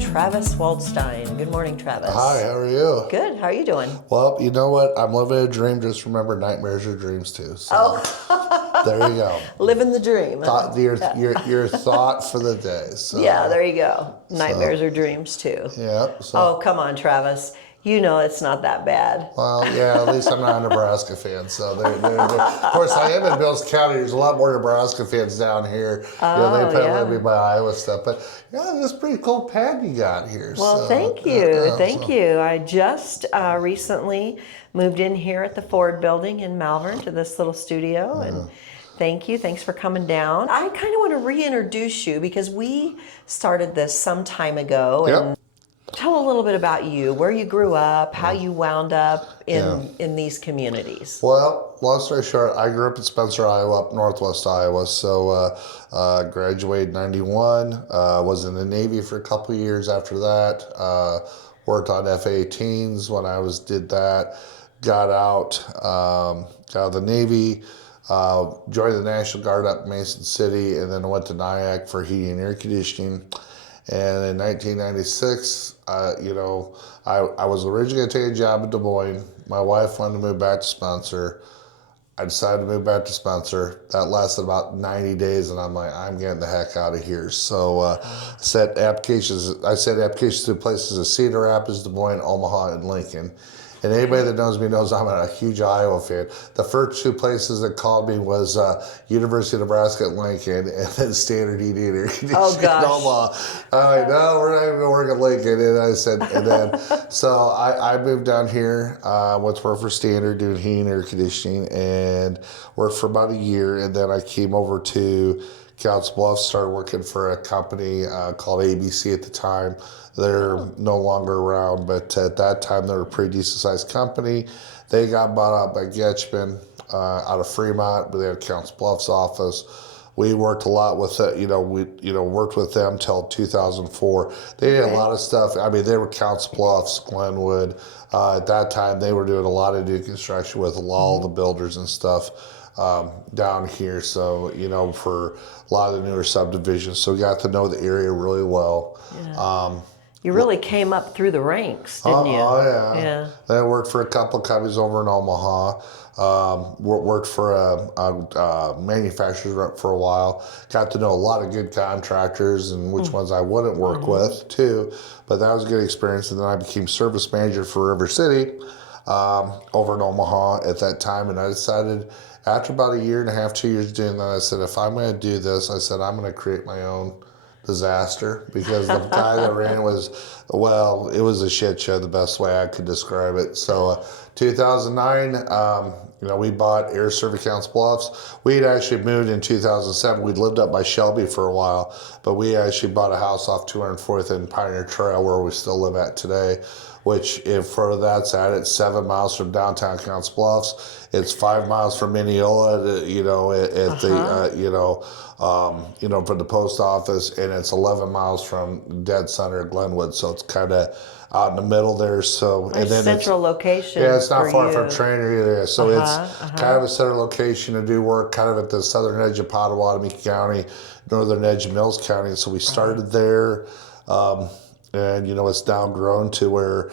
Travis Waldstein. Good morning, Travis. Hi, how are you? Good. How are you doing? Well, you know what? I'm living a dream. Just remember, nightmares are dreams too. So there you go. Living the dream. Your thought for the day. So, yeah, there you go. Nightmares are dreams too. Yep. So, Oh, come on, Travis. You know it's not that bad. well, yeah, at least I'm not a Nebraska fan. So, of course, I am in Bills County. There's a lot more Nebraska fans down here. They play me by Iowa stuff. But, yeah, this is pretty cool pad you got here. Well, so, thank you. Thank you. I just recently moved in here at the Ford building in Malvern to this little studio. And thank you. Thanks for coming down. I kind of want to reintroduce you because we started this some time ago. And tell a little bit about you, where you grew up, how you wound up in these communities. Well, long story short, I grew up in Spencer, Iowa, up northwest Iowa. So graduated in 91, was in the Navy for a couple of years after that, worked on F-18s when I did that, got out of the Navy, joined the National Guard up in Mason City, and then went to NIAC for heating and air conditioning. And in 1996, I was originally going to take a job in Des Moines. My wife wanted to move back to Spencer. I decided to move back to Spencer. That lasted about 90 days, and I'm like, I'm getting the heck out of here. So I sent applications to places as Cedar Rapids, Des Moines, Omaha, and Lincoln. And anybody that knows me knows I'm a huge Iowa fan. The first two places that called me was University of Nebraska at Lincoln, and then Standard Heating and Air Conditioning in Omaha. I'm like, no, we're not even going to work at Lincoln. And I said, so I moved down here, went to work for Standard doing heating and air conditioning, and worked for about a year. And then I came over to Council Bluffs, started working for a company called ABC at the time. They're no longer around, but at that time they were a pretty decent sized company. They got bought out by Getchman out of Fremont, but they had Council Bluffs office. We worked a lot with worked with them till 2004. They did a lot of stuff. I mean, they were Council Bluffs, Glenwood. At that time, they were doing a lot of new construction with all the builders and stuff down here. So, for a lot of the newer subdivisions. So we got to know the area really well. Yeah. You really came up through the ranks, didn't you? Oh, yeah. Then I worked for a couple of companies over in Omaha. Worked for a manufacturer's rep for a while. Got to know a lot of good contractors and which ones I wouldn't work with, too. But that was a good experience. And then I became service manager for River City over in Omaha at that time. And I decided after about a year and a half, 2 years doing that, I said, if I'm going to do this, I said, I'm going to create my own disaster, because the guy that ran it was a shit show, the best way I could describe it. So 2009, we bought AireServ of Council Bluffs. We had actually moved in 2007. We'd lived up by Shelby for a while, but we actually bought a house off 204th and Pioneer Trail, where we still live at today, which it's 7 miles from downtown Council Bluffs. It's 5 miles from Mineola, from the post office, and it's 11 miles from dead center of Glenwood. So it's kind of out in the middle there. So and then central location. Yeah, it's not far from Trainer either. So it's kind of a center location to do work, kind of at the southern edge of Potawatomi County, northern edge of Mills County. So we started there, and it's now grown to where,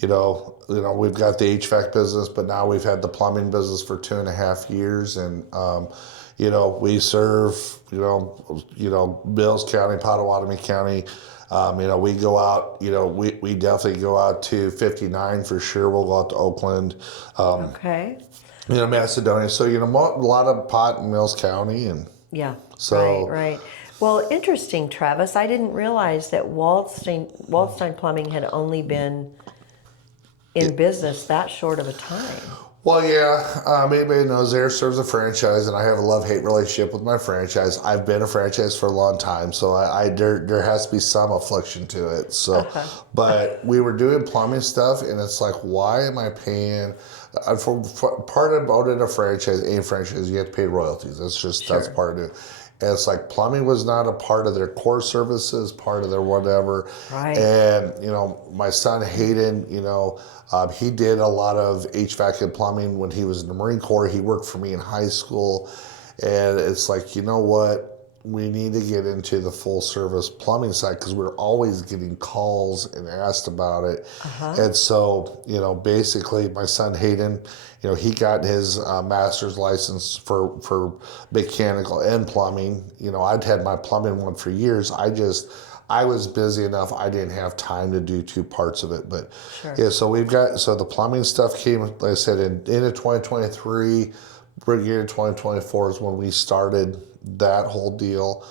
we've got the HVAC business, but now we've had the plumbing business for 2.5 years, and we serve, Mills County, Potawatomi County. We go out, we definitely go out to 59 for sure. We'll go out to Oakland. Macedonia. So, a lot of Pot and Mills County. And yeah, so, right. Well, interesting, Travis. I didn't realize that Waldstein Plumbing had only been in business that short of a time. Well, anybody knows AireServ's a franchise, and I have a love-hate relationship with my franchise. I've been a franchise for a long time, so there has to be some affliction to it. So, but we were doing plumbing stuff, and it's like, why am I paying? For part of owning a franchise, you have to pay royalties. That's part of it. And it's like plumbing was not a part of their core services, part of their whatever. Right. And, my son Hayden, he did a lot of HVAC and plumbing when he was in the Marine Corps. He worked for me in high school. And it's like, you know what? we need to get into the full service plumbing side because we're always getting calls and asked about it. And so, basically my son Hayden, he got his master's license for mechanical and plumbing. I'd had my plumbing one for years. I was busy enough. I didn't have time to do two parts of it, but yeah. So the plumbing stuff came, like I said, in 2023. Beginning of 2024 is when we started that whole deal,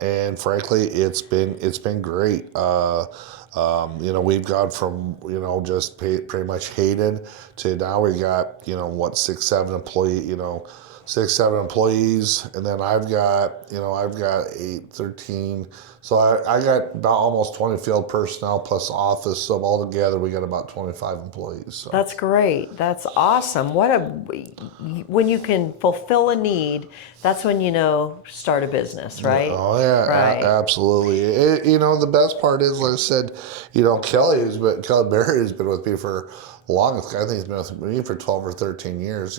and frankly, it's been great. We've gone from just pretty much Hayden to now we got 6, 7 employees, and then I've got 8, 13. So I got about almost 20 field personnel plus office. So altogether, we got about 25 employees. So. That's great. That's awesome. When you can fulfill a need, that's when start a business, right? Oh yeah, right. Absolutely. The best part is, like I said, Kelly Berry has been with me for longest. I think he's been with me for 12 or 13 years.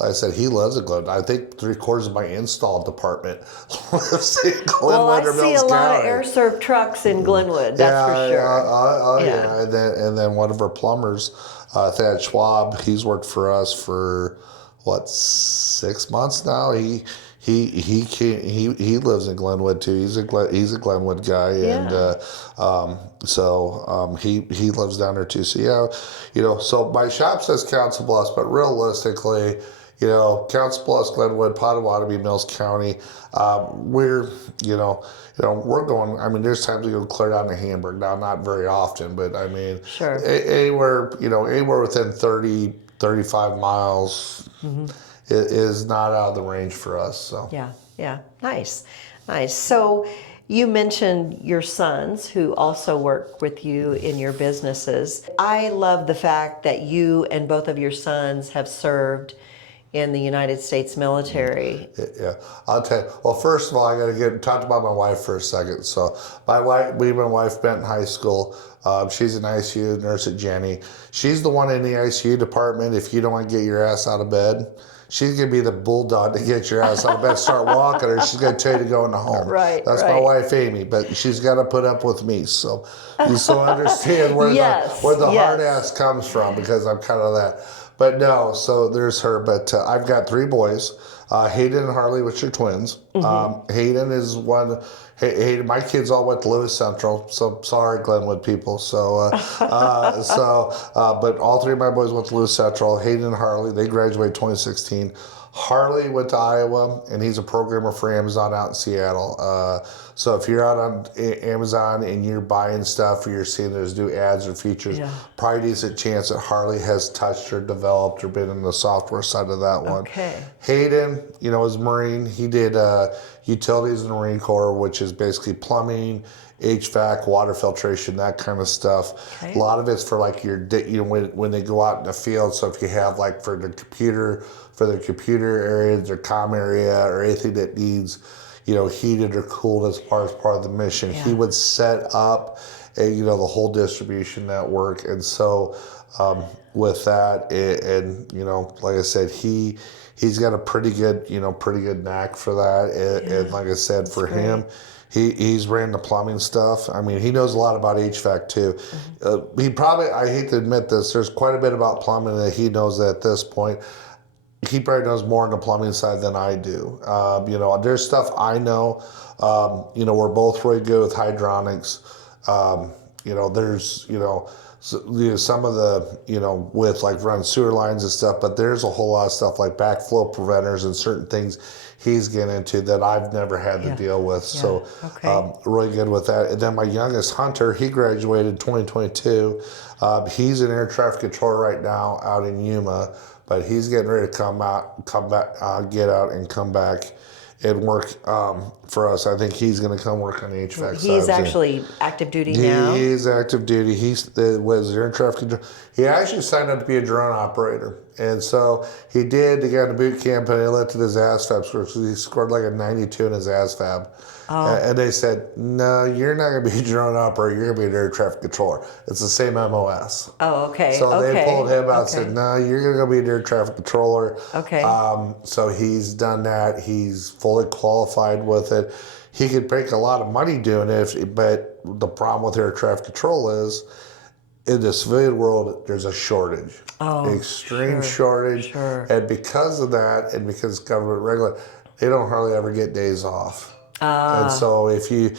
Like I said, he lives in Glenwood. I think 3/4 of my install department lives in Glenwood well, I or see Mills a lot County. of AireServ trucks in Glenwood, that's for sure. Yeah. And then one of our plumbers, Thad Schwab, he's worked for us for, 6 months now? He lives in Glenwood too. He's a Glenwood guy, and he lives down there too. So so my shop says Council Bluffs, but realistically, Council Bluffs, Glenwood, Potawatomi, Mills County, we're going. I mean, there's times we go clear down to Hamburg. Now, not very often, but I mean, sure. Anywhere within 30, 35 miles. Mm-hmm. Is not out of the range for us. So yeah, nice. So you mentioned your sons who also work with you in your businesses. I love the fact that you and both of your sons have served in the United States military. Yeah, I'll tell you. Well, first of all, I got to talk about my wife for a second. So my wife met in high school. She's an ICU nurse at Jenny. She's the one in the ICU department. If you don't want to get your ass out of bed, she's going to be the bulldog to get your ass out of bed, start walking her. She's going to tell you to go in the home. Right. That's my wife, Amy, but she's got to put up with me. So you still understand where the hard ass comes from, because I'm kind of that. But no, so there's her. But I've got 3 boys, Hayden and Harley, which are twins. Mm-hmm. Hayden is one. Hayden, my kids all went to Lewis Central, so sorry, Glenwood people. But all 3 of my boys went to Lewis Central. Hayden and Harley, they graduated 2016. Harley went to Iowa, and he's a programmer for Amazon out in Seattle. So if you're out on Amazon and you're buying stuff, or you're seeing there's new ads or features, probably decent chance that Harley has touched or developed or been in the software side of that one. Okay. Hayden, is Marine. He did utilities in the Marine Corps, which is basically plumbing, HVAC, water filtration, that kind of stuff. Okay. A lot of it's for like your, when they go out in the field. So if you have like for their computer area, their comm area, or anything that needs, heated or cooled as part of the mission, he would set up the whole distribution network. And so with that, like I said, he's got a pretty good knack for that. And like I said, for him, he's ran the plumbing stuff. I mean, he knows a lot about HVAC too. Mm-hmm. I hate to admit this, there's quite a bit about plumbing that he knows at this point. He probably knows more on the plumbing side than I do. There's stuff I know. We're both really good with hydronics. There's, some of the, with like run sewer lines and stuff, but there's a whole lot of stuff like backflow preventers and certain things he's getting into that I've never had to deal with. So really good with that. And then my youngest, Hunter, he graduated 2022. He's an air traffic controller right now out in Yuma, but he's getting ready to come back and work for us. I think he's going to come work on the HVAC side. He's actually active duty now? He's active duty. He was air traffic control. He actually signed up to be a drone operator. And so he did. He got into boot camp and he lifted his AireServ score. So he scored like a 92 in his AireServ. And they said, no, you're not going to be a drone operator. You're going to be an air traffic controller. It's the same MOS. Oh, okay. So they pulled him out and Okay. said, no, you're going to go be an air traffic controller. Okay. So he's done that. He's fully qualified with it. He could make a lot of money doing it, but the problem with air traffic control is, in the civilian world, there's a shortage. Extreme shortage. Sure. And because of that, and because government regulate, they don't hardly ever get days off. And so if you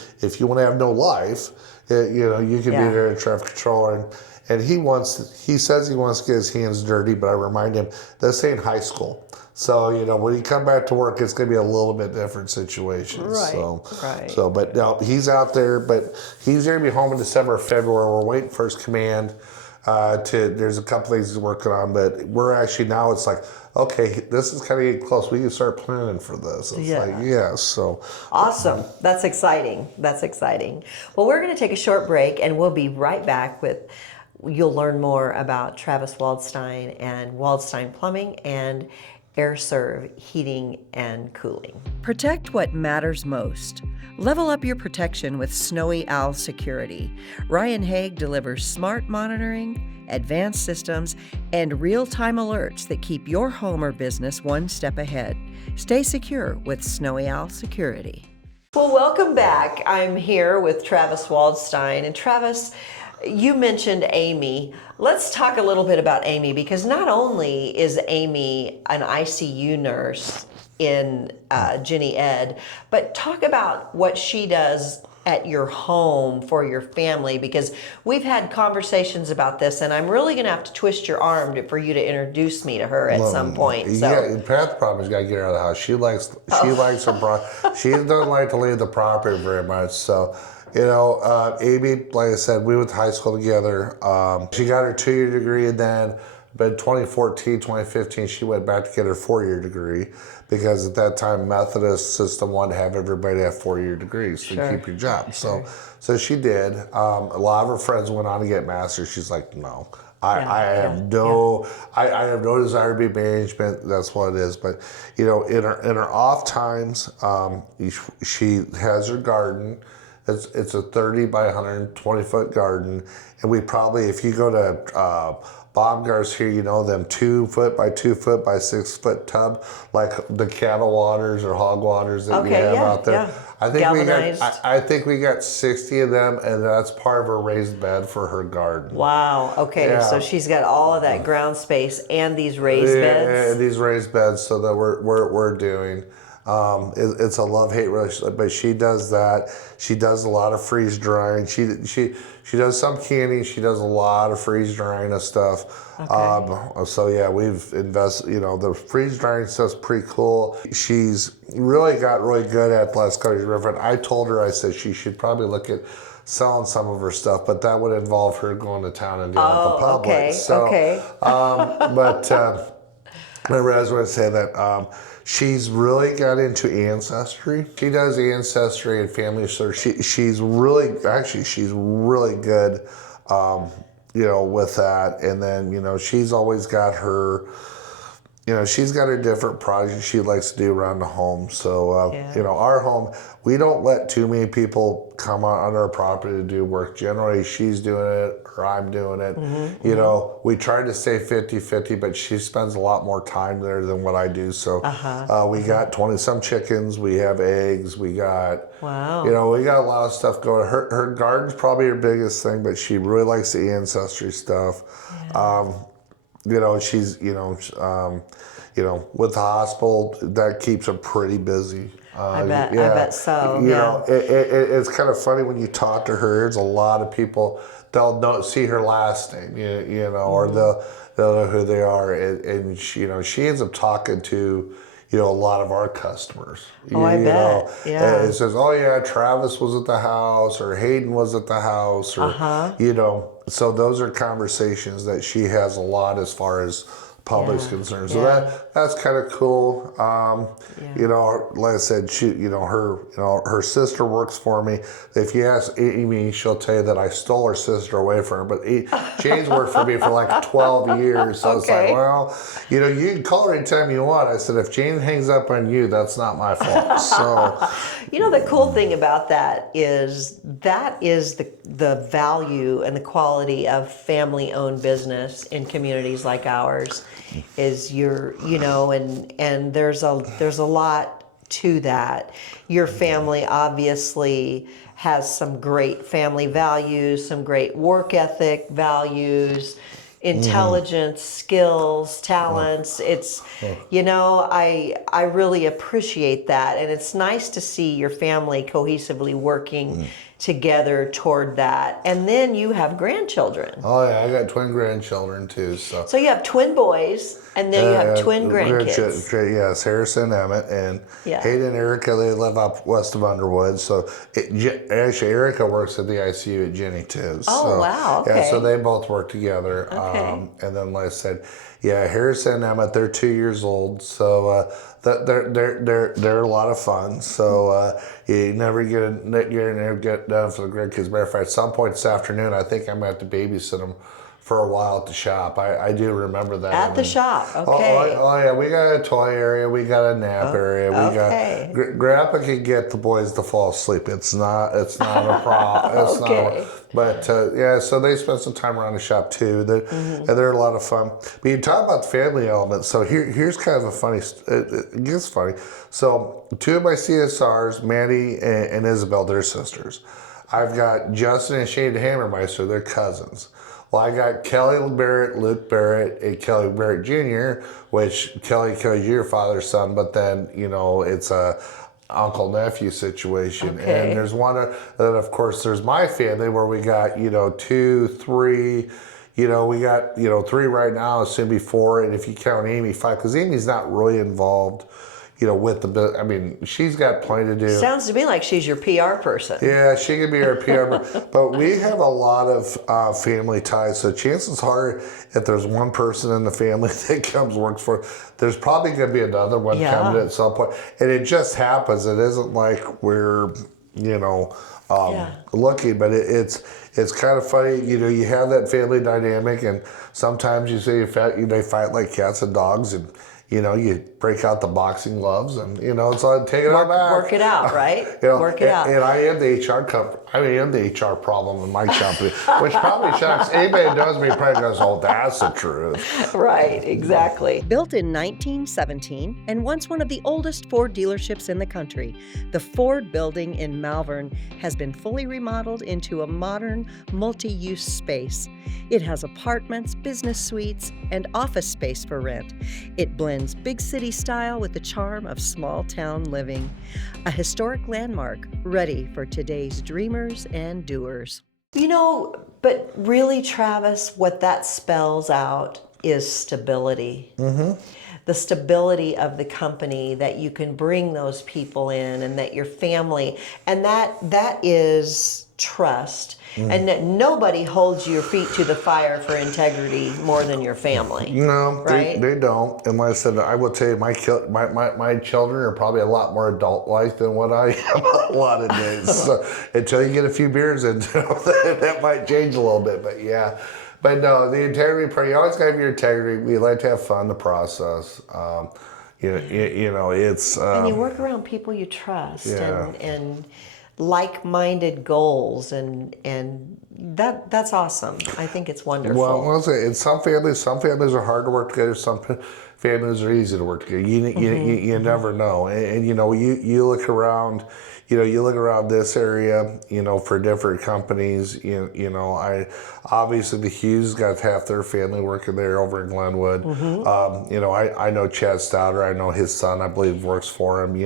want to have no life, you can be an air traffic controller. And he says he wants to get his hands dirty, but I remind him, this ain't high school. So, when you come back to work, it's going to be a little bit different situation. Right. But no, he's out there, but he's going to be home in December or February. We're waiting for his command. There's a couple things he's working on, but we're actually now, it's like, okay, this is kind of getting close. We can start planning for this. It's so. Awesome. That's exciting. Well, we're going to take a short break and we'll be right back you'll learn more about Travis Waldstein and Waldstein Plumbing and AireServ Heating and Cooling. Protect what matters most. Level up your protection with Snowy Owl Security. Ryan Haig delivers smart monitoring, advanced systems, and real-time alerts that keep your home or business one step ahead. Stay secure with Snowy Owl Security. Well, welcome back. I'm here with Travis Waldstein. And Travis, you mentioned Amy. Let's talk a little bit about Amy, because not only is Amy an ICU nurse in Jenny Ed, but talk about what she does at your home for your family, because we've had conversations about this, and I'm really going to have to twist your arm for you to introduce me to her at some point. So. Pat's problem is got to get her out of the house. She likes her she doesn't like to leave the property very much. So, Amy, like I said, we went to high school together. She got her 2-year degree, and then, but 2014, 2015, she went back to get her 4-year degree, because at that time, Methodist system wanted to have everybody have 4-year degrees to keep your job. So she did. A lot of her friends went on to get masters. She's like, no. I have no desire to be management. That's what it is. But in her off times, she has her garden. It's a 30 by 120 foot garden, and we probably, if you go to Baumgart's here, them 2 foot by 2 foot by 6 foot tub, like the cattle waters or hog waters that you have out there. Yeah. I think we got 60 of them, and that's part of her raised bed for her garden. Wow. Okay. So she's got all of that ground space and these raised beds. And these raised beds, so that we're doing. It's a love-hate relationship, but she does that. She does a lot of freeze drying. She does some canning. She does a lot of freeze drying of stuff. Okay. We've invested. The freeze drying stuff's pretty cool. She's really got really good at the last couple of years. I told her, I said she should probably look at selling some of her stuff, but that would involve her going to town and dealing with the public. Okay. So, okay. I was going to say that she's really got into ancestry. She does ancestry and family search. She's really good, with that. And then, she's always got her, she's got her different projects she likes to do around the home. So, our home, we don't let too many people come on our property to do work. Generally, she's doing it or I'm doing it. Mm-hmm. We try to stay 50-50, but she spends a lot more time there than what I do. So we got 20-some chickens. We have eggs. We got, we got a lot of stuff going. Her garden's probably her biggest thing, but she really likes the ancestry stuff. Yeah. She's, with the hospital, that keeps her pretty busy. I bet so. It's kind of funny when you talk to her. There's a lot of people, they'll see her last name, or they'll know who they are, and she ends up talking to, a lot of our customers. I bet. Yeah. And it says, oh yeah, Travis was at the house, or Hayden was at the house, or so those are conversations that she has a lot as far as public's concerned. So that's kind of cool. You know, like I said, her sister works for me. If you ask Amy, she'll tell you that I stole her sister away from her. But Jane's worked for me for like 12 years. So it's like, well, you know, you can call her anytime you want. I said, if Jane hangs up on you, that's not my fault. So, you know, the cool thing about that is the value and the quality of family-owned business in communities like ours. Is and there's a lot to that. Your family obviously has some great family values, some great work ethic values, intelligence, skills, talents. It's, you know, I really appreciate that. And it's nice to see your family cohesively working together toward that. And then you have grandchildren. Oh yeah, I got twin grandchildren too. So you have twin boys, and then you have twin grandkids. Yes, Harrison, Emmett, and Hayden and Erica, they live up west of Underwood. So actually, Erica works at the ICU at Jenny too. Oh, wow, okay. Yeah, so they both work together. Okay. And then, like I said, Harrison and Emmett, they're 2 years old. So they're a lot of fun. So you never get done for the grandkids. Matter of fact, at some point this afternoon, I think I'm going to have to babysit them for a while at the shop. I do remember that. At the shop, okay. Oh yeah, we got a toy area, we got a nap area, we got. Grandpa can get the boys to fall asleep. It's not a problem. Okay. But so they spend some time around the shop too. And they're a lot of fun. But you talk about the family element. So here's kind of a funny. It gets funny. So 2 of my CSRs, Maddie and Isabel, they're sisters. I've got Justin and Shane Hammermeister, they're cousins. Well, I got Kelly Barrett, Luke Barrett, and Kelly Barrett Jr., which Kelly Jr., father's son, but then, you know, it's a uncle-nephew situation. Okay. And there's one, then of course, there's my family where we got, 2, 3, we got, 3 right now, soon be 4, and if you count Amy, 5, because Amy's not really involved, with the, I mean, she's got plenty to do. Sounds to me like she's your PR person. Yeah, she can be our PR, but we have a lot of family ties. So chances are, if there's one person in the family that comes works for, there's probably going to be another one coming at some point. And it just happens. It isn't like we're, looking, but it's kind of funny. You have that family dynamic, and sometimes you say they fight like cats and dogs, and you break out the boxing gloves and, it's like, take it out back. Work it out, right? Work it out. And I am the HR problem in my company, which probably shocks anybody who knows me, probably goes, oh, that's the truth. Right, exactly. Built in 1917 and once one of the oldest Ford dealerships in the country, the Ford building in Malvern has been fully remodeled into a modern multi-use space. It has apartments, business suites, and office space for rent. It blends big city style with the charm of small town living. A historic landmark ready for today's dreamers and doers. But really, Travis, what that spells out is stability. The stability of the company, that you can bring those people in, and that your family, and that is trust. And that nobody holds your feet to the fire for integrity more than your family. No, right? they don't. And like I said, I will tell you, my children are probably a lot more adult-like than what I am a lot of days. So until you get a few beers in, that might change a little bit. But yeah. But no, the integrity part, you always got to have your integrity. We like to have fun in the process. It's... and you work around people you trust and like-minded goals, and that's awesome. I think it's wonderful. Well, I'll say, in some families are hard to work together. Some families are easy to work together. You never know. And you look around. You look around this area, for different companies, obviously the Hughes got half their family working there over in Glenwood. I know Chad Stouter, I know his son, I believe, works for him,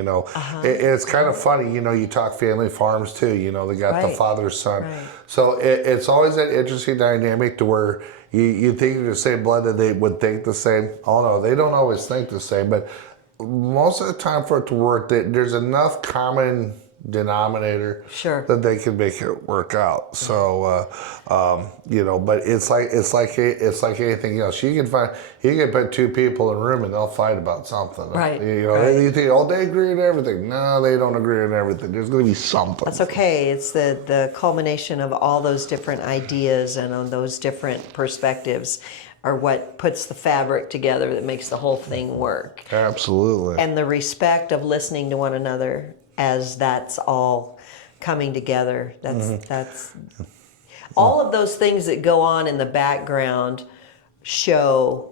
It's kind of funny, you talk family farms too, they got the father's son. Right. So it's always that interesting dynamic to where you think you're the same blood that they would think the same. Oh no, they don't always think the same, but most of the time for it to work, there's enough common denominator Sure. that they can make it work out. So but it's like anything else. You can put two people in a room and they'll fight about something. Right. You think, oh, they agree on everything. No, they don't agree on everything. There's going to be something. That's okay. It's the culmination of all those different ideas and on those different perspectives are what puts the fabric together that makes the whole thing work. Absolutely. And the respect of listening to one another as that's all coming together. That's all of those things that go on in the background show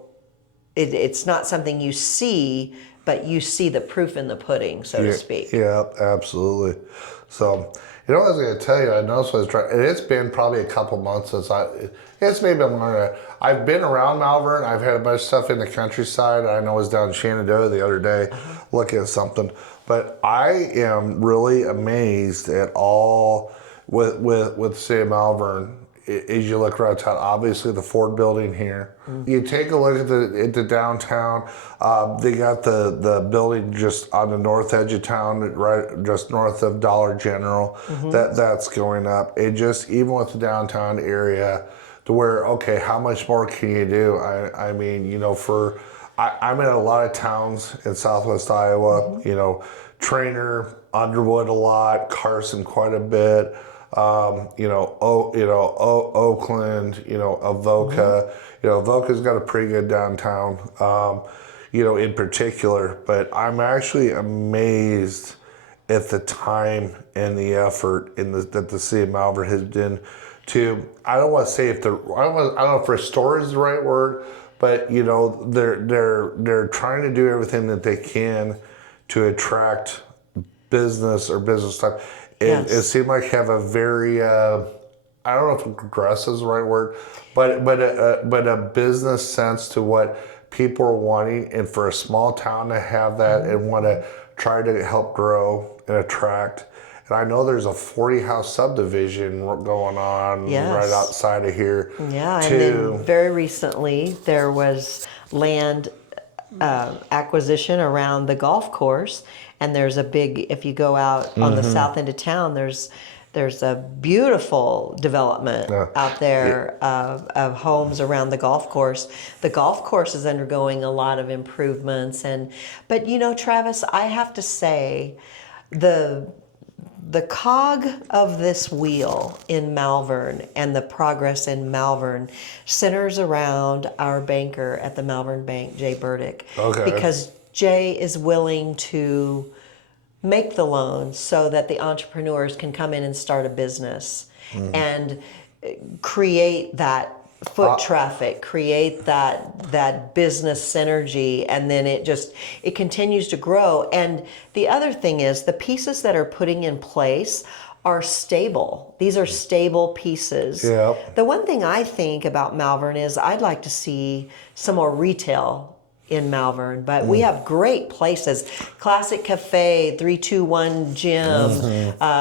it's not something you see, but you see the proof in the pudding, so to speak. Yeah, absolutely. So, I was going to tell you, I noticed and it's been probably a couple months since it's maybe longer. I've been around Malvern. I've had a bunch of stuff in the countryside. I know I was down in Shenandoah the other day looking at something. But I am really amazed at all with the city of Malvern. As you look around town, obviously the Ford building here. You take a look at the downtown. They got the building just on the north edge of town, right just north of Dollar General. That's going up. It just, even with the downtown area, to where, okay, how much more can you do? I mean, I'm in a lot of towns in Southwest Iowa. Trainer, Underwood a lot, Carson quite a bit. Oakland, Avoca. Avoca's got a pretty good downtown, in particular. But I'm actually amazed at the time and the effort that the city of Malvern has done to. I don't want to say I don't know if restore is the right word, but they're trying to do everything that they can to attract business or business type. It seemed like have a very I don't know if aggressive is the right word, but a business sense to what people are wanting, and for a small town to have that and want to try to help grow and attract. And I know there's a 40-house subdivision going on right outside of here. Yeah, too. And then very recently there was land acquisition around the golf course. And there's a big, if you go out on the south end of town, there's a beautiful development out there of homes around the golf course. The golf course is undergoing a lot of improvements. But Travis, I have to say, the cog of this wheel in Malvern and the progress in Malvern centers around our banker at the Malvern Bank, Jay Burdick. Okay. Because Jay is willing to make the loans so that the entrepreneurs can come in and start a business and create that foot traffic, create that business synergy, and then it continues to grow. And the other thing is the pieces that are putting in place are stable. These are stable pieces. Yep. The one thing I think about Malvern is I'd like to see some more retail in Malvern, but we have great places. Classic Cafe, 321 Gym.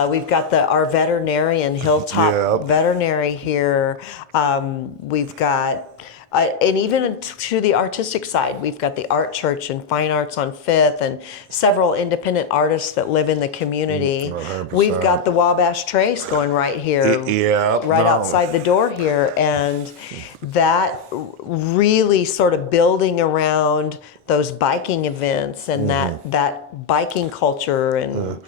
We've got our veterinarian, Hilltop Veterinary here. We've got, and even to the artistic side, we've got the Art Church and Fine Arts on 5th and several independent artists that live in the community. 100%. We've got the Wabash Trace going right here, outside the door here. And that really sort of building around those biking events and that biking culture and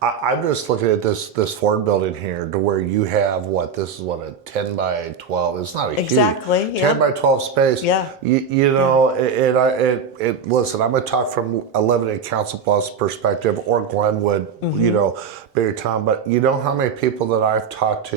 I'm just looking at this Ford building here to where you have a 10 by 12. It's not a huge 10 by 12 space. Yeah. Listen, I'm going to talk from a living in Council Bluffs perspective or Glenwood, bigger town. But you know how many people that I've talked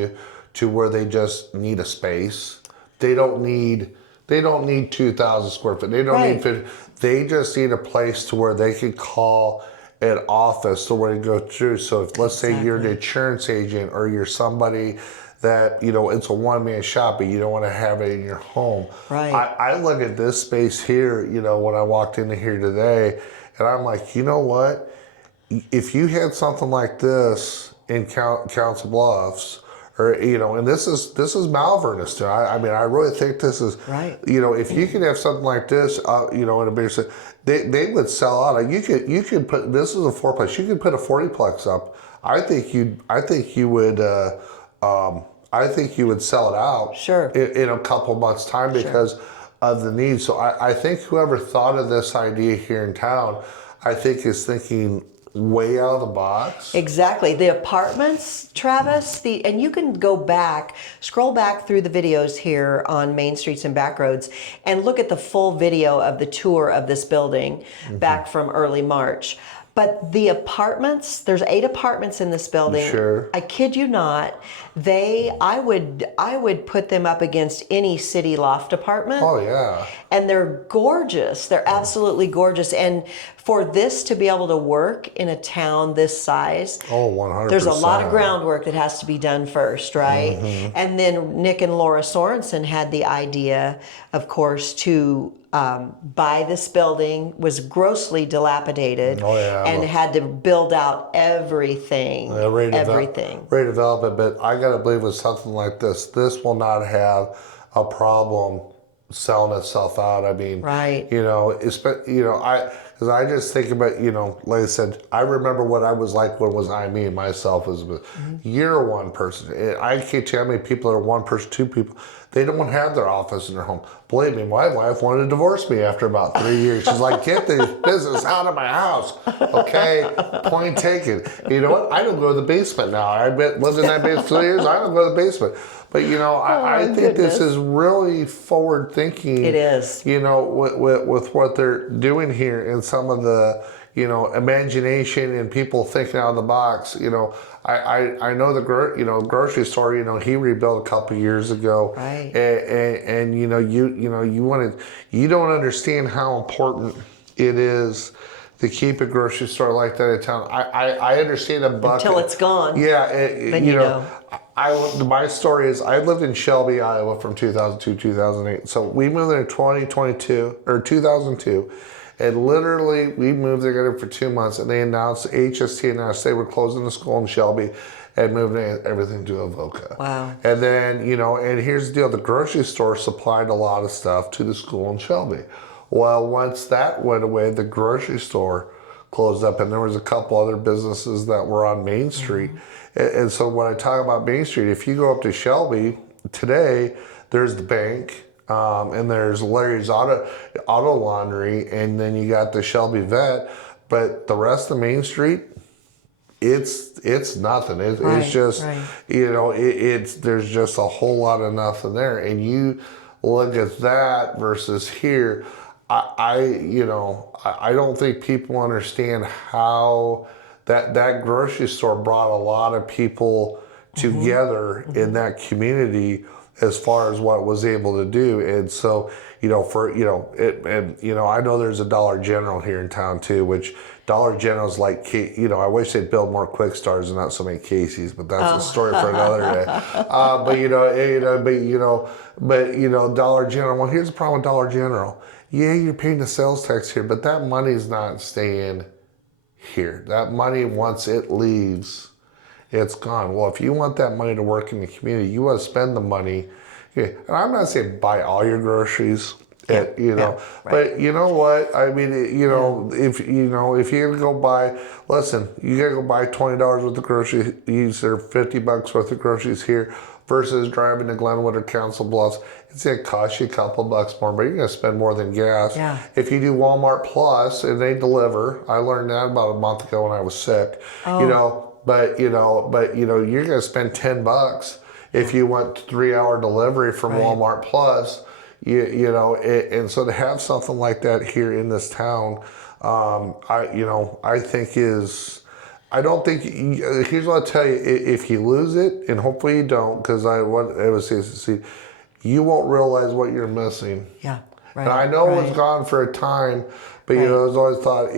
to where they just need a space. They don't need 2,000 square feet. They don't need 50. They just need a place to where they can call an office to where you go through. So if let's say you're an insurance agent or you're somebody that, it's a one-man shop, but you don't want to have it in your home. Right. I look at this space here, when I walked into here today, and I'm like, you know what? If you had something like this in Council Bluffs, or and this is Malvern. I mean, I really think this is right. If you could have something like this, in a bigger city, they would sell out. Like you could put, this is a fourplex. You could put a 40-plex up I think you would sell it out Sure. in a couple months' time because of the need. So I think whoever thought of this idea here in town, I think is thinking way out of the box. Exactly. The apartments, Travis, and you can go back, scroll back through the videos here on Main Streets and Back Roads and look at the full video of the tour of this building back from early March. But the apartments, there's 8 apartments in this building. Sure. I kid you not. I would put them up against any city loft apartment. Oh yeah. And they're gorgeous. They're absolutely gorgeous. And for this to be able to work in a town this size, Oh, 100%. there's a lot of groundwork that has to be done first, right? And then Nick and Laura Sorensen had the idea, of course, to buy this building, was grossly dilapidated, and had to build out everything. Redevelop it, but I gotta believe with something like this will not have a problem selling itself out. I mean, Right. Because I just think about, like I said, I remember what I was like when was me and myself as you're one person. I can't tell you how many people are one person, 2 people. They don't have their office in their home. Believe me, my wife wanted to divorce me after about 3 years. She's like, get this business out of my house. Okay, point taken. You know what? I don't go to the basement now. I've lived in that basement 2 years. I don't go to the basement. But I think this is really forward thinking. It is. With what they're doing here and some of the imagination and people thinking out of the box. I know the grocery store. He rebuilt a couple years ago. Right. And you don't understand how important it is to keep a grocery store like that in town. I understand a bucket Until it's gone. Yeah. Then you know. My story is I lived in Shelby, Iowa from 2002, 2008. So we moved there in 2002. And literally, we moved together for 2 months, and they announced, HST announced they were closing the school in Shelby and moving everything to Avoca. Wow. And then, and here's the deal, the grocery store supplied a lot of stuff to the school in Shelby. Well, once that went away, the grocery store closed up, and there was a couple other businesses that were on Main Street. And so when I talk about Main Street, if you go up to Shelby today, there's the bank, and there's Larry's auto laundry, and then you got the Shelby Vet. But the rest of Main Street, it's nothing. It's just there's just a whole lot of nothing there. And you look at that versus here, I don't think people understand how that grocery store brought a lot of people together in that community as far as what it was able to do. And so, I know there's a Dollar General here in town too, which Dollar General's like, I wish they'd build more Quick Stars and not so many Casey's, but that's a story for another day. Dollar General, well, here's the problem with Dollar General. Yeah, you're paying the sales tax here, but that money's not staying here. That money, once it leaves, it's gone. Well, if you want that money to work in the community, you want to spend the money. And I'm not saying buy all your groceries, but you know what? I mean, if you go buy, listen, you gotta go buy $20 worth of groceries or $50 worth of groceries here versus driving to Glenwood or Council Bluffs. It's gonna cost you a couple bucks more, but you're gonna spend more than gas. Yeah. If you do Walmart Plus and they deliver, I learned that about a month ago when I was sick. But you're gonna spend $10 if you want 3-hour delivery from Walmart Plus. And so to have something like that here in this town, I think is. I don't think. Here's what I'll tell you: if you lose it, and hopefully you don't, because you won't realize what you're missing. Yeah. Right. And I know it was gone for a time, but I was always thought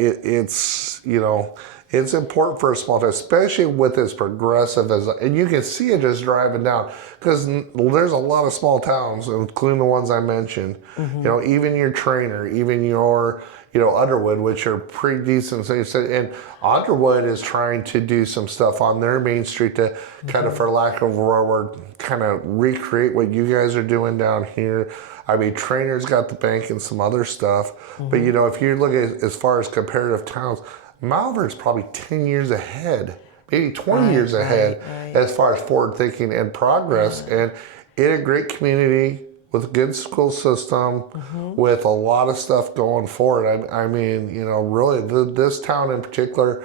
it's important for a small town, especially with as progressive as, and you can see it just driving down, because there's a lot of small towns, including the ones I mentioned. Even your Trainer, even your Underwood, which are pretty decent. So you said, and Underwood is trying to do some stuff on their Main Street to kind of, for lack of a word, kind of recreate what you guys are doing down here. I mean, Trainer's got the bank and some other stuff, but if you look at as far as comparative towns, Malvern's probably 10 years ahead maybe 20 years ahead as far as forward thinking and progress, and in a great community with a good school system, with a lot of stuff going forward. I mean, you know, really, this town in particular,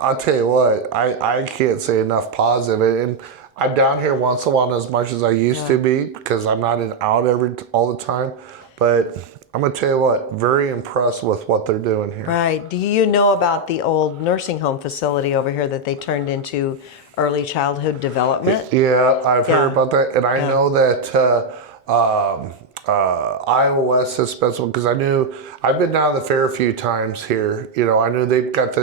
I'll tell you what, I can't say enough positive. And I'm down here once in a while as much as I used to be, because I'm not out all the time. But I'm going to tell you what, very impressed with what they're doing here. Right. Do you know about the old nursing home facility over here that they turned into early childhood development? Yeah, I've heard about that. And I know that Iowa West has spent some, because I've been down to the fair a few times here. You know, I knew they've got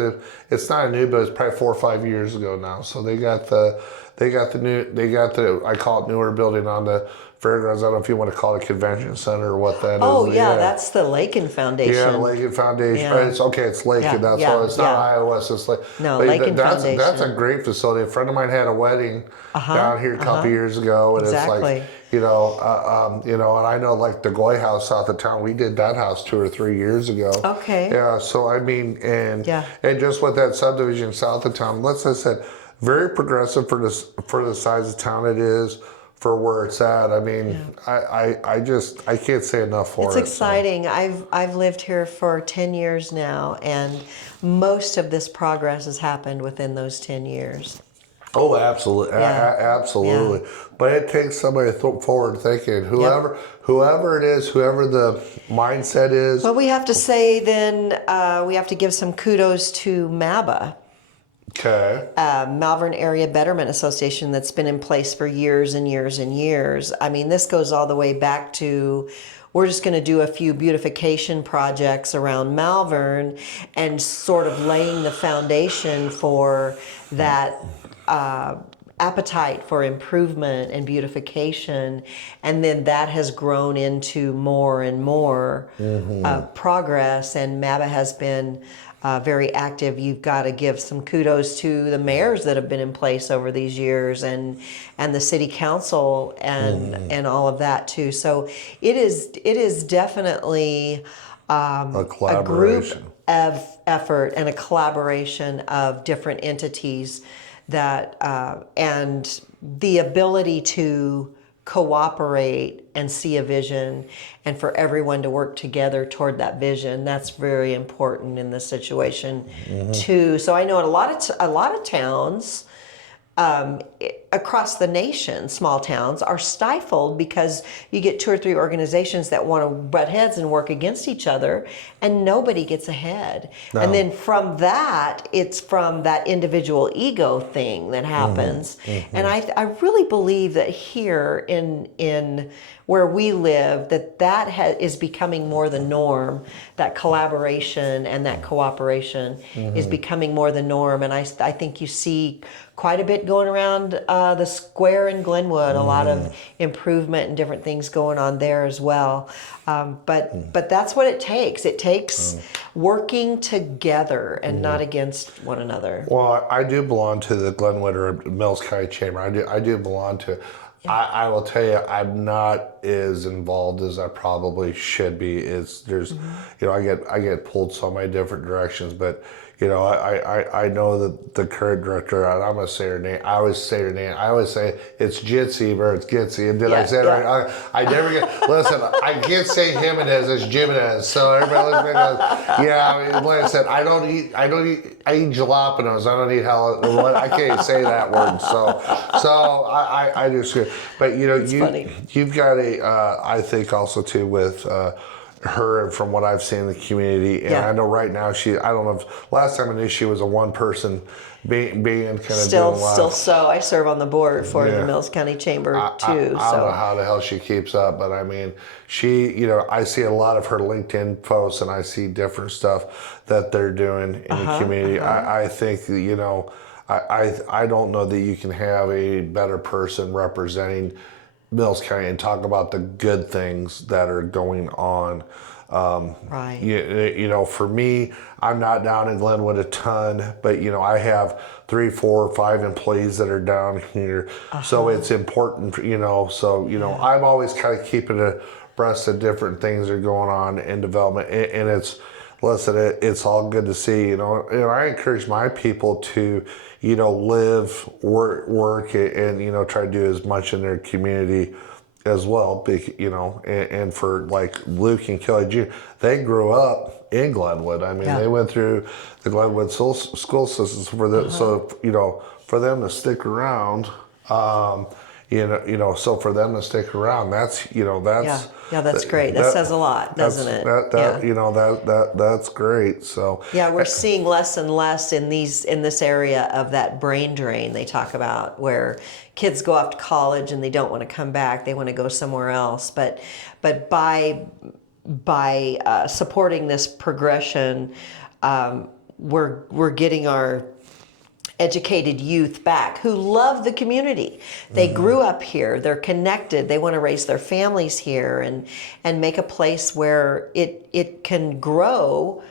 it's not a new, but it's probably 4 or 5 years ago now. So they got the I call it newer building on the fairgrounds. I don't know if you want to call it a convention center or what that is. Oh yeah, that's the Lakin Foundation. Yeah, the Lakin Foundation. Yeah. It's Lakin. That's why it's not Iowa West. It's like no, Lakin Foundation. That's a great facility. A friend of mine had a wedding down here a couple years ago, and it's like, you know, and I know like the Goy House south of town. We did that house 2 or 3 years ago. Okay. Yeah. So I mean, and just with that subdivision south of town, I said, very progressive for the size of town it is, for where it's at. I mean, I can't say enough for it. It's exciting. So. I've lived here for 10 years now, and most of this progress has happened within those 10 years. Oh, absolutely, absolutely. Yeah. But it takes somebody forward thinking. Whoever it is, whoever the mindset is. Well, we have to say then we have to give some kudos to MABA. Okay. Malvern Area Betterment Association, that's been in place for years and years and years. I mean, this goes all the way back to, we're just going to do a few beautification projects around Malvern and sort of laying the foundation for that appetite for improvement and beautification. And then that has grown into more and more progress, and MABA has been very active. You've got to give some kudos to the mayors that have been in place over these years, and the city council and all of that too. So it is definitely a group of effort and a collaboration of different entities that and the ability to cooperate and see a vision, and for everyone to work together toward that vision. That's very important in this situation too. So I know in a lot of towns across the nation, small towns are stifled because you get 2 or 3 organizations that want to butt heads and work against each other, and nobody gets ahead. No. And then from that, it's from that individual ego thing that happens. And I really believe that here in where we live, that is becoming more the norm. That collaboration and that cooperation is becoming more the norm. And I think you see quite a bit going around the square in Glenwood, a lot of improvement and different things going on there as well. But that's what it takes. It takes working together and not against one another. Well, I do belong to the Glenwood or Mills County Chamber. I do belong to it. Yeah. I will tell you, I'm not as involved as I probably should be. There's, you know, I get pulled so many different directions, but you know, I know that the current director, and I'm gonna say her name. I always say her name. I always say it's Jitsi, but it's Gitsy. And did I say it right? I never get. Listen, I can't say Jimenez. It's Jimenez. So everybody listening goes, yeah. I mean, like I said, I eat jalapenos. I don't eat I can't even say that word. So I just. But you know, you've got I think also too with. Her, and from what I've seen in the community, and I know right now I don't know if last time I knew she was a one person being kind of still so I serve on the board for the Mills County Chamber too. I don't know how the hell she keeps up, but I mean, you know, I see a lot of her LinkedIn posts, and I see different stuff that they're doing in the community. I think, you know, I don't know that you can have a better person representing Mills County and talk about the good things that are going on. Right. You know, for me, I'm not down in Glenwood a ton, but you know, I have 3, 4, 5 employees that are down here, so it's important. You know, so you know, I'm always kind of keeping abreast of different things that are going on in development, and it's listen, it's all good to see. I encourage my people to, live, work, and try to do as much in their community as well. And for like Luke and Kelly Jr., they grew up in Glenwood. I mean, they went through the Glenwood school systems so for them to stick around. So for them to stick around, that's that's great. That says a lot, doesn't it? That's great. So we're seeing less and less in this area of that brain drain they talk about, where kids go off to college and they don't want to come back; they want to go somewhere else. But by supporting this progression, we're getting our educated youth back who love the community. They grew up here, they're connected, they want to raise their families here and make a place where it can grow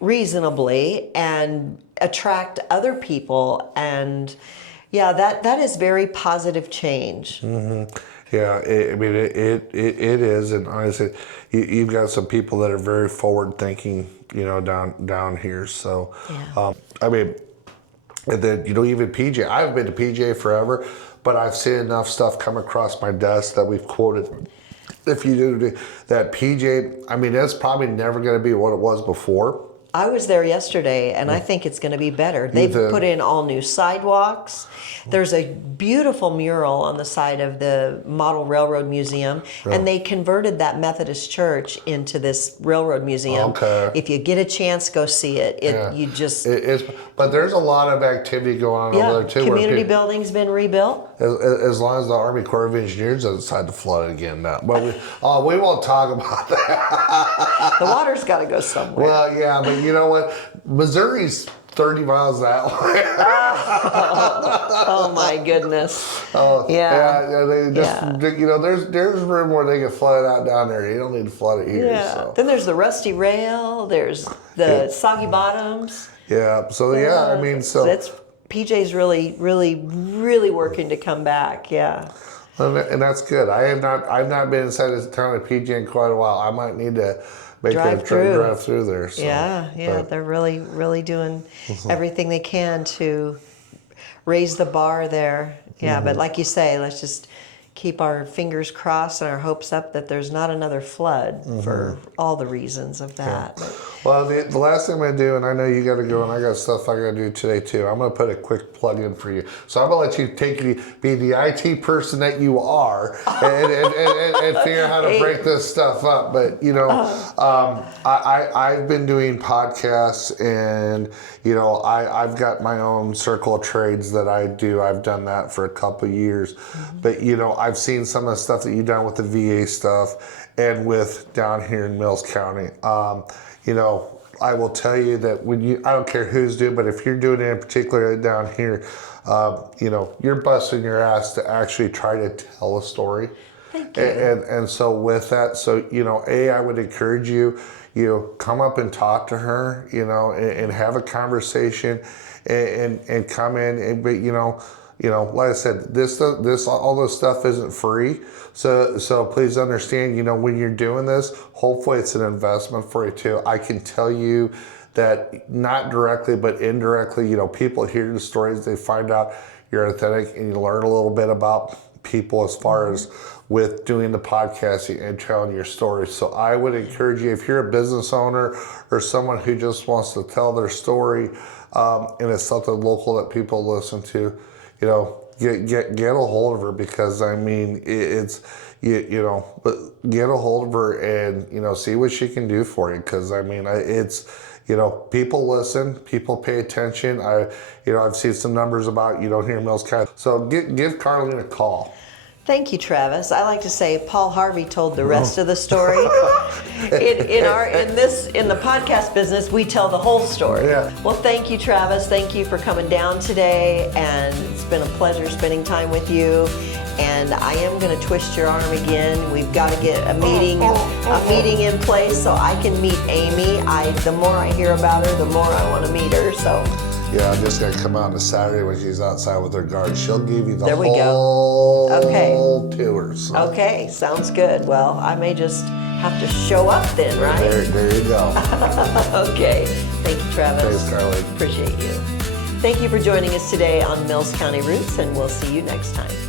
reasonably and attract other people. And that is very positive change. Yeah, it is, and honestly, you've got some people that are very forward thinking, down here. So, and then, even PJ, I've been to PJ forever, but I've seen enough stuff come across my desk that we've quoted. If you do that PJ, it's probably never going to be what it was before. I was there yesterday, and I think it's going to be better. They've put in all new sidewalks. There's a beautiful mural on the side of the Model Railroad Museum, and they converted that Methodist church into this railroad museum. Okay. If you get a chance, go see it. But there's a lot of activity going on over there too. Community building's been rebuilt. As long as the Army Corps of Engineers doesn't decide to flood it again now. But we won't talk about that. The water's got to go somewhere. Well, yeah, but you know what? Missouri's 30 miles that way. Oh my goodness. There's room where they can flood it out down there. You don't need to flood it here. Yeah. So. Then there's the rusty rail. There's the soggy bottoms. Yeah. So It's PJ's really working to come back. Yeah. And that's good. I've not been inside the town of PJ in quite a while. I might need to drive through there. So. Yeah. They're really doing everything they can to raise the bar there. Yeah, but like you say, let's just keep our fingers crossed and our hopes up that there's not another flood for all the reasons of that. Yeah. Well, the last thing I'm going to do, and I know you got to go, and I got stuff I got to do today too. I'm going to put a quick plug in for you. So I'm going to let you be the IT person that you are, and figure out how to break this stuff up. But I've been doing podcasts, and I've got my own circle of trades that I do. I've done that for a couple of years, but I've seen some of the stuff that you've done with the VA stuff and with down here in Mills County. I will tell you that I don't care who's doing, but if you're doing it in particular down here, you're busting your ass to actually try to tell a story. Thank you. And so with that, I would encourage you, come up and talk to her, and have a conversation and come in, but like I said, all this stuff isn't free. So please understand, when you're doing this, hopefully it's an investment for you too. I can tell you that not directly, but indirectly, people hear the stories, they find out you're authentic, and you learn a little bit about people as far as with doing the podcasting and telling your story. So I would encourage you, if you're a business owner or someone who just wants to tell their story, and it's something local that people listen to, get a hold of her, because it's but get a hold of her and see what she can do for you, because it's people listen, people pay attention. I've seen some numbers about here in Mills County. So give Carlene a call. Thank you, Travis. I like to say Paul Harvey told the rest of the story. In the podcast business, we tell the whole story. Yeah. Well, thank you, Travis. Thank you for coming down today, and it's been a pleasure spending time with you. And I am going to twist your arm again. We've got to get a meeting in place so I can meet Amy. The more I hear about her, the more I want to meet her. So. Yeah, I'm just going to come out on a Saturday when she's outside with her guard. She'll give you the whole tour. So. Okay, sounds good. Well, I may just have to show up then, right? There you go. Okay. Thank you, Travis. Thanks, Carly. Appreciate you. Thank you for joining us today on Mills County Roots, and we'll see you next time.